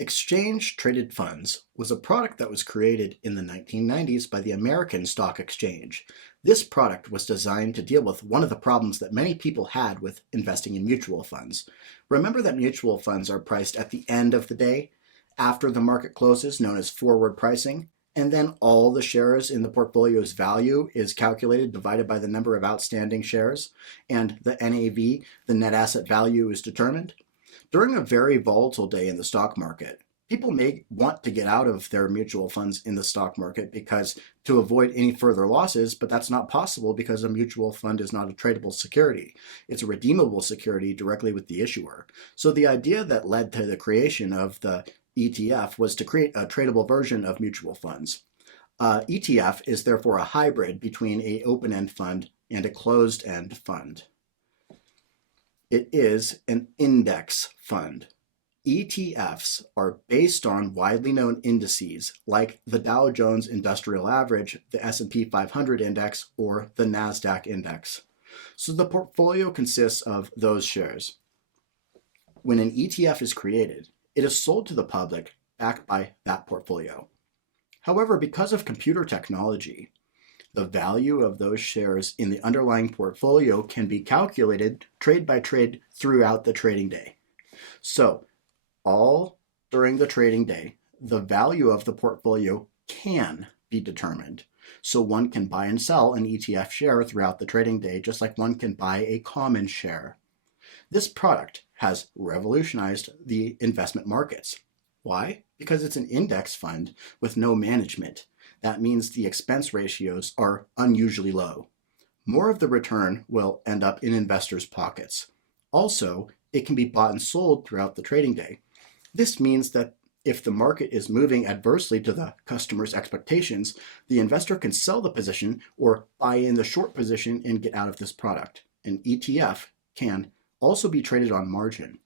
Exchange-traded funds was a product that was created in the 1990s by the American Stock Exchange. This product was designed to deal with one of the problems that many people had with investing in mutual funds. Remember that mutual funds are priced at the end of the day, after the market closes, known as forward pricing, and then all the shares in the portfolio's value is calculated, divided by the number of outstanding shares, and the NAV, the net asset value, is determined. During a very volatile day in the stock market, people may want to get out of their mutual funds in the stock market because to avoid any further losses, but that's not possible because a mutual fund is not a tradable security. It's a redeemable security directly with the issuer. So the idea that led to the creation of the ETF was to create a tradable version of mutual funds. ETF is therefore a hybrid between an open-end fund and a closed-end fund. It is an index fund. ETFs are based on widely known indices like the Dow Jones Industrial Average, the S&P 500 index, or the NASDAQ index. So the portfolio consists of those shares. When an ETF is created, it is sold to the public backed by that portfolio. However, because of computer technology, the value of those shares in the underlying portfolio can be calculated trade by trade throughout the trading day. So, all during the trading day, the value of the portfolio can be determined. So one can buy and sell an ETF share throughout the trading day, just like one can buy a common share. This product has revolutionized the investment markets. Why? Because it's an index fund with no management. That means the expense ratios are unusually low. More of the return will end up in investors' pockets. Also, it can be bought and sold throughout the trading day. This means that if the market is moving adversely to the customer's expectations, the investor can sell the position or buy in the short position and get out of this product. An ETF can also be traded on margin.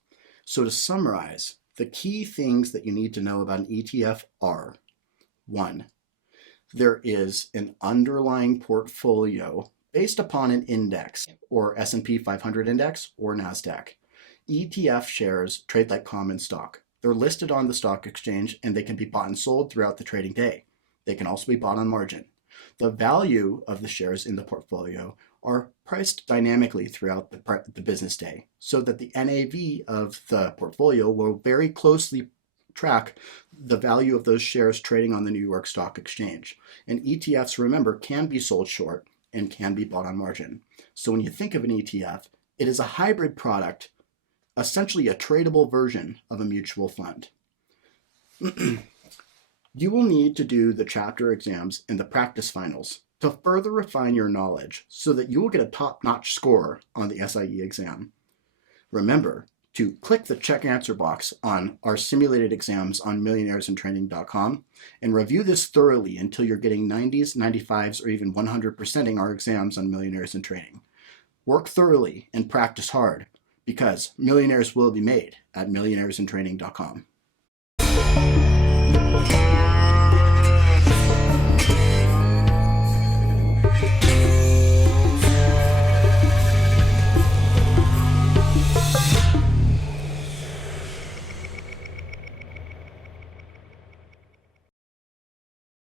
So to summarize, the key things that you need to know about an ETF are: 1. There is an underlying portfolio based upon an index, or S&P 500 index or NASDAQ. ETF shares trade like common stock. They're listed on the stock exchange and they can be bought and sold throughout the trading day. They can also be bought on margin. The value of the shares in the portfolio are priced dynamically throughout the business day so that the NAV of the portfolio will very closely track the value of those shares trading on the New York Stock Exchange. And ETFs, remember, can be sold short and can be bought on margin. So when you think of an ETF, it is a hybrid product, essentially a tradable version of a mutual fund. You will need to do the chapter exams and the practice finals to further refine your knowledge so that you will get a top-notch score on the SIE exam. Remember to click the check answer box on our simulated exams on millionairesintraining.com and review this thoroughly until you're getting 90s, 95s, or even 100%ing our exams on Millionaires in Training. Work thoroughly and practice hard, because millionaires will be made at millionairesintraining.com.